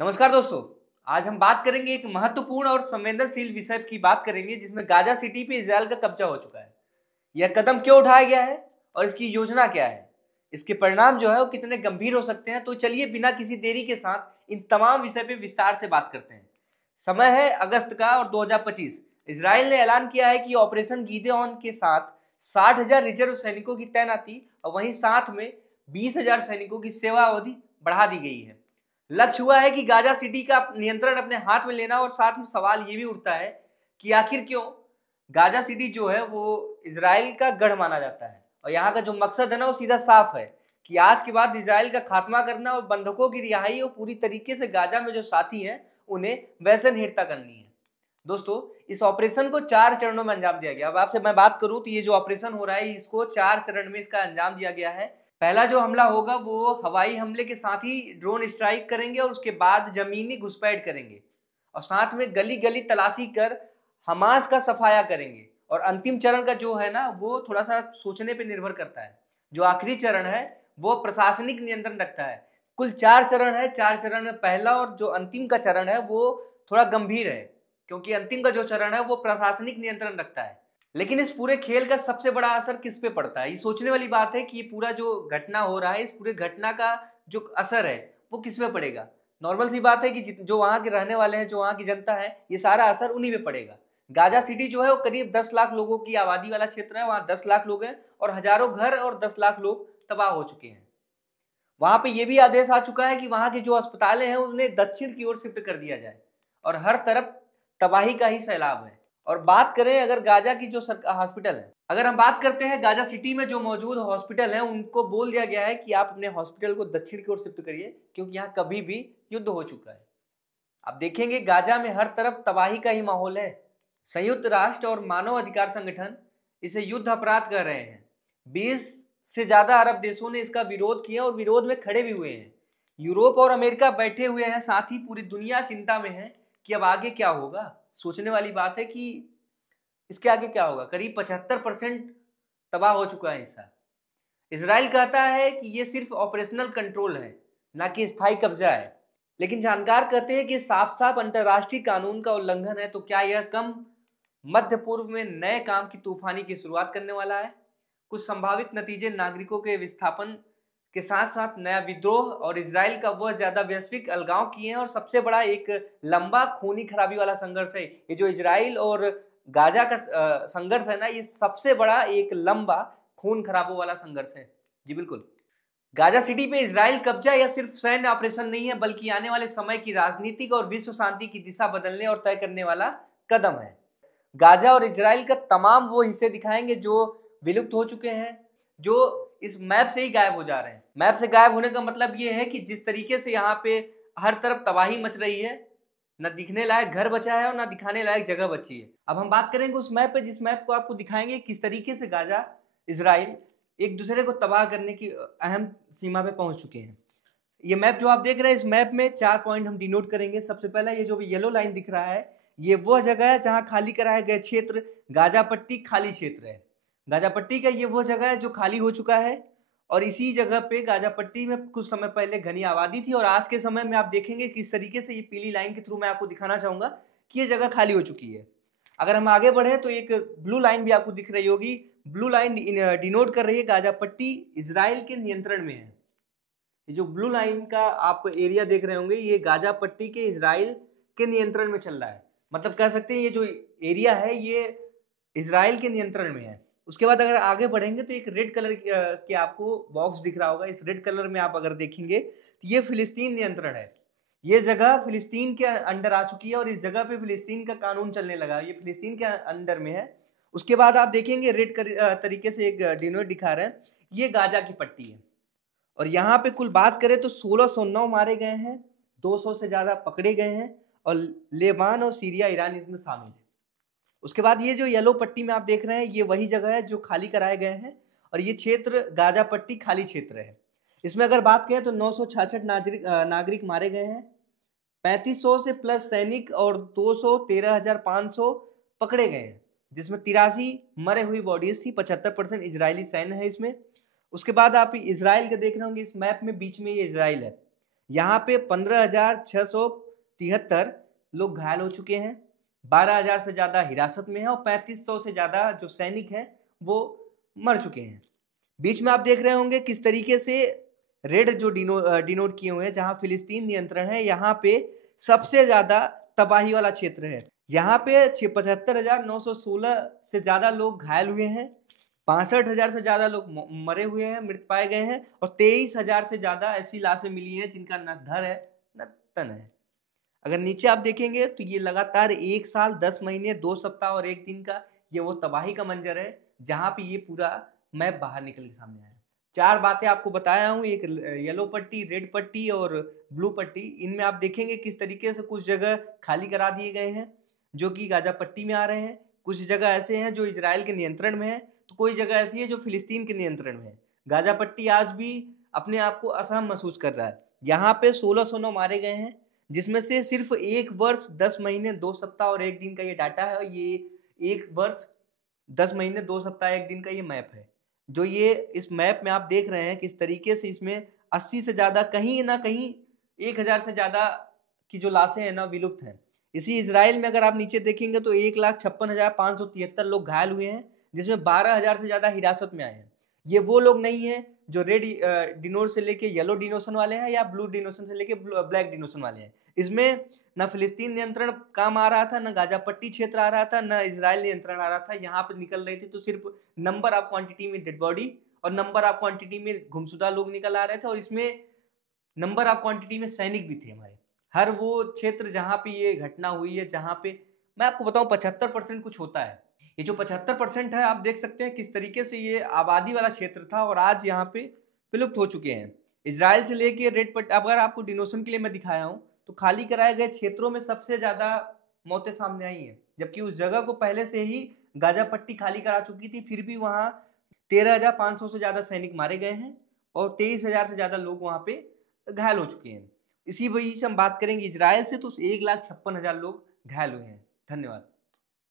नमस्कार दोस्तों। आज हम बात करेंगे एक महत्वपूर्ण और संवेदनशील विषय की बात करेंगे जिसमें गाजा सिटी पे इजराइल का कब्जा हो चुका है। यह कदम क्यों उठाया गया है और इसकी योजना क्या है, इसके परिणाम जो है वो कितने गंभीर हो सकते हैं। तो चलिए बिना किसी देरी के साथ इन तमाम विषय पे विस्तार से बात करते हैं। समय है अगस्त का और 2025। इजराइल ने ऐलान किया है कि ऑपरेशन गिदेओन के साथ 60,000 रिजर्व सैनिकों की तैनाती और वहीं साथ में 20,000 सैनिकों की सेवा अवधि बढ़ा दी गई है। लक्ष्य हुआ है कि गाजा सिटी का नियंत्रण अपने हाथ में लेना। और साथ में सवाल ये भी उठता है कि आखिर क्यों गाजा सिटी जो है वो इजराइल का गढ़ माना जाता है। और यहाँ का जो मकसद है ना वो सीधा साफ है कि आज के बाद इजराइल का खात्मा करना और बंधकों की रिहाई और पूरी तरीके से गाजा में जो साथी हैं उन्हें वैश्यहीनता करनी है। दोस्तों, इस ऑपरेशन को 4 चरणों में अंजाम दिया गया। अब आपसे मैं बात करूं तो ये जो ऑपरेशन हो रहा है इसको 4 चरण में इसका अंजाम दिया गया है। पहला जो हमला होगा वो हवाई हमले के साथ ही ड्रोन स्ट्राइक करेंगे और उसके बाद जमीनी घुसपैठ करेंगे और साथ में गली गली तलाशी कर हमास का सफाया करेंगे। और अंतिम चरण का जो है ना वो थोड़ा सा सोचने पे निर्भर करता है। जो आखिरी चरण है वो प्रशासनिक नियंत्रण रखता है। कुल 4 चरण है। 4 चरण में पहला और जो अंतिम का चरण है वो थोड़ा गंभीर है क्योंकि अंतिम का जो चरण है वो प्रशासनिक नियंत्रण रखता है। लेकिन इस पूरे खेल का सबसे बड़ा असर किस पे पड़ता है, ये सोचने वाली बात है कि ये पूरा जो घटना हो रहा है इस पूरे घटना का जो असर है वो किस पे पड़ेगा। नॉर्मल सी बात है कि जो वहां के रहने वाले हैं, जो वहां की जनता है, ये सारा असर उन्हीं पे पड़ेगा। गाजा सिटी जो है वो करीब 10 लाख लोगों की आबादी वाला क्षेत्र है। वहां 10 लाख लोग हैं और हजारों घर और 10 लाख लोग तबाह हो चुके हैं। वहां पे ये भी आदेश आ चुका है कि वहां के जो अस्पतालें हैं उन्हें दक्षिण की ओर शिफ्ट कर दिया जाए और हर तरफ तबाही का ही सैलाब है। और बात करें अगर गाजा की जो हॉस्पिटल है, अगर हम बात करते हैं गाजा सिटी में जो मौजूद हॉस्पिटल है उनको बोल दिया गया है कि आप अपने हॉस्पिटल को दक्षिण की ओर शिफ्ट करिए क्योंकि यहाँ कभी भी युद्ध हो चुका है। आप देखेंगे गाजा में हर तरफ तबाही का ही माहौल है। संयुक्त राष्ट्र और मानव अधिकार संगठन इसे युद्ध अपराध कह रहे हैं। 20 से ज्यादा अरब देशों ने इसका विरोध किया और विरोध में खड़े भी हुए हैं। यूरोप और अमेरिका बैठे हुए हैं, साथ ही पूरी दुनिया चिंता में है कि अब आगे क्या होगा। सोचने वाली बात है कि इसके आगे क्या होगा। करीब 75% तबाह हो चुका है हिस्सा। इजराइल कहता है कि ये सिर्फ ऑपरेशनल कंट्रोल है, ना कि स्थायी कब्जा है। लेकिन जानकार कहते हैं कि साफ साफ अंतरराष्ट्रीय कानून का उल्लंघन है। तो क्या यह कम मध्य पूर्व में नए काम की तूफानी की शुरुआत करने वाला है? कुछ संभावित नतीजे नागरिकों के विस्थापन के साथ साथ नया विद्रोह और इजराइल का वह ज्यादा वैश्विक अलगाव किए हैं। और सबसे बड़ा एक लंबा खूनी खराबी वाला संघर्ष है ये जो इजराइल और गाजा का संघर्ष है ना, ये सबसे बड़ा एक लंबा खून खराबों वाला संघर्ष है। जी बिल्कुल। गाजा सिटी पे इजराइल कब्जा यह सिर्फ सैन्य ऑपरेशन नहीं है बल्कि आने वाले समय की राजनीतिक और विश्व शांति की दिशा बदलने और तय करने वाला कदम है। गाजा और इजराइल का तमाम वो हिस्से दिखाएंगे जो विलुप्त हो चुके हैं, जो इस मैप से ही गायब हो जा रहे हैं। मैप से गायब होने का मतलब ये है कि जिस तरीके से यहाँ पे हर तरफ तबाही मच रही है, न दिखने लायक घर बचा है और न दिखाने लायक जगह बची है। अब हम बात करेंगे उस मैप पे जिस मैप को आपको दिखाएंगे किस तरीके से गाजा इजराइल एक दूसरे को तबाह करने की अहम सीमा पे पहुंच चुके हैं। ये मैप जो आप देख रहे हैं, इस मैप में 4 पॉइंट हम डिनोट करेंगे। सबसे पहला ये जो भी येलो लाइन दिख रहा है ये वह जगह है जहां खाली कराए गए क्षेत्र गाजा पट्टी खाली क्षेत्र है। गाजा पट्टी का ये वो जगह है जो खाली हो चुका है और इसी जगह पे गाजा पट्टी में कुछ समय पहले घनी आबादी थी। और आज के समय में आप देखेंगे किस तरीके से ये पीली लाइन के थ्रू मैं आपको दिखाना चाहूंगा कि ये जगह खाली हो चुकी है। अगर हम आगे बढ़े तो एक ब्लू लाइन भी आपको दिख रही होगी। ब्लू लाइन डिनोट कर रही है गाजा पट्टी इजराइल के नियंत्रण में है। ये जो ब्लू लाइन का आप एरिया देख रहे होंगे ये गाजा पट्टी के इजराइल के नियंत्रण में चल रहा है। मतलब कह सकते हैं ये जो एरिया है ये इजराइल के नियंत्रण में है। उसके बाद अगर आगे बढ़ेंगे तो एक रेड कलर के आपको बॉक्स दिख रहा होगा। इस रेड कलर में आप अगर देखेंगे तो ये फिलिस्तीन नियंत्रण है। ये जगह फिलिस्तीन के अंडर आ चुकी है और इस जगह पे फिलिस्तीन का कानून चलने लगा। ये फिलिस्तीन के अंडर में है। उसके बाद आप देखेंगे रेड तरीके से एक डिनोट दिखा रहे हैं, ये गाजा की पट्टी है। और यहाँ पे कुल बात करें तो 1609 मारे गए हैं, 200 से ज्यादा पकड़े गए हैं और लेबान और सीरिया ईरान इसमें शामिल है। उसके बाद ये जो येलो पट्टी में आप देख रहे हैं ये वही जगह है जो खाली कराए गए हैं और ये क्षेत्र गाजा पट्टी खाली क्षेत्र है। इसमें अगर बात करें तो 966 नागरिक मारे गए हैं, 3500 से प्लस सैनिक और 213,500 पकड़े गए हैं, जिसमें 83 मरे हुई बॉडीज थी। 75% इजरायली सैन्य है इसमें। उसके बाद आप इजराइल के देख रहे होंगे इस मैप में बीच में ये इजराइल है। यहाँ पे 15,673 लोग घायल हो चुके हैं, 12,000 से ज़्यादा हिरासत में है और 3,500 से ज़्यादा जो सैनिक हैं वो मर चुके हैं। बीच में आप देख रहे होंगे किस तरीके से रेड जो डिनोट किए हुए हैं, जहाँ फिलिस्तीन नियंत्रण है, यहाँ पे सबसे ज़्यादा तबाही वाला क्षेत्र है। यहाँ पे 75,916 से ज़्यादा लोग घायल हुए हैं, 65,000 से ज़्यादा लोग मरे हुए हैं, मृत पाए गए हैं और 23,000 से ज़्यादा ऐसी लाशें मिली हैं जिनका न धड़ है न तन है। अगर नीचे आप देखेंगे तो ये लगातार 1 साल 10 महीने 2 सप्ताह और 1 दिन का ये वो तबाही का मंजर है, जहाँ पे ये पूरा मैप बाहर निकल के सामने आया। 4 बातें आपको बताया हूँ, एक येलो पट्टी, रेड पट्टी और ब्लू पट्टी। इनमें आप देखेंगे किस तरीके से कुछ जगह खाली करा दिए गए हैं जो कि गाजा पट्टी में आ रहे हैं, कुछ जगह ऐसे हैं जो इजराइल के नियंत्रण में है, तो कोई जगह ऐसी है जो फिलिस्तीन के नियंत्रण में है। गाजा पट्टी आज भी अपने आप को असहम महसूस कर रहा है। यहाँ पे 1609 मारे गए हैं, जिसमें से सिर्फ 1 वर्ष 10 महीने 2 सप्ताह और 1 दिन का ये डाटा है। ये 1 वर्ष 10 महीने 2 सप्ताह 1 दिन का ये मैप है। जो ये इस मैप में आप देख रहे हैं किस तरीके से इसमें 80 से ज़्यादा, कहीं ना कहीं 1,000 से ज़्यादा की जो लाशें हैं ना विलुप्त हैं। इसी इजराइल में अगर आप नीचे देखेंगे तो 1,56,573 लोग घायल हुए हैं, जिसमें 12,000 से ज़्यादा हिरासत में आए हैं। ये वो लोग नहीं हैं जो रेड डिनोट से लेके येलो डिनोशन वाले हैं या ब्लू डिनोशन से लेके ब्लैक डिनोशन वाले हैं। इसमें ना फिलिस्तीन नियंत्रण काम आ रहा था, ना गाजा पट्टी क्षेत्र आ रहा था, ना इजराइल नियंत्रण आ रहा था। यहाँ पे निकल रही थी तो सिर्फ नंबर ऑफ क्वांटिटी में डेड बॉडी और नंबर ऑफ क्वांटिटी में गुमशुदा लोग निकल आ रहे थे, और इसमें नंबर ऑफ क्वांटिटी में सैनिक भी थे हमारे। हर वो क्षेत्र जहाँ पे ये घटना हुई है, जहाँ पे मैं आपको बताऊं 75% कुछ होता है। ये जो 75% है, आप देख सकते हैं किस तरीके से ये आबादी वाला क्षेत्र था और आज यहाँ पे विलुप्त हो चुके हैं। इजराइल से लेके रेड पट्टी, अगर आपको डिनोशन के लिए मैं दिखाया हूँ तो खाली कराए गए क्षेत्रों में सबसे ज्यादा मौतें सामने आई हैं, जबकि उस जगह को पहले से ही गाजा पट्टी खाली करा चुकी थी, फिर भी वहाँ 13,500 से ज्यादा सैनिक मारे गए हैं और 23,000 से ज्यादा लोग वहाँ पे घायल हो चुके हैं। इसी वजह से हम बात करेंगे इजराइल से, तो 1,56,000 लोग घायल हुए हैं। धन्यवाद।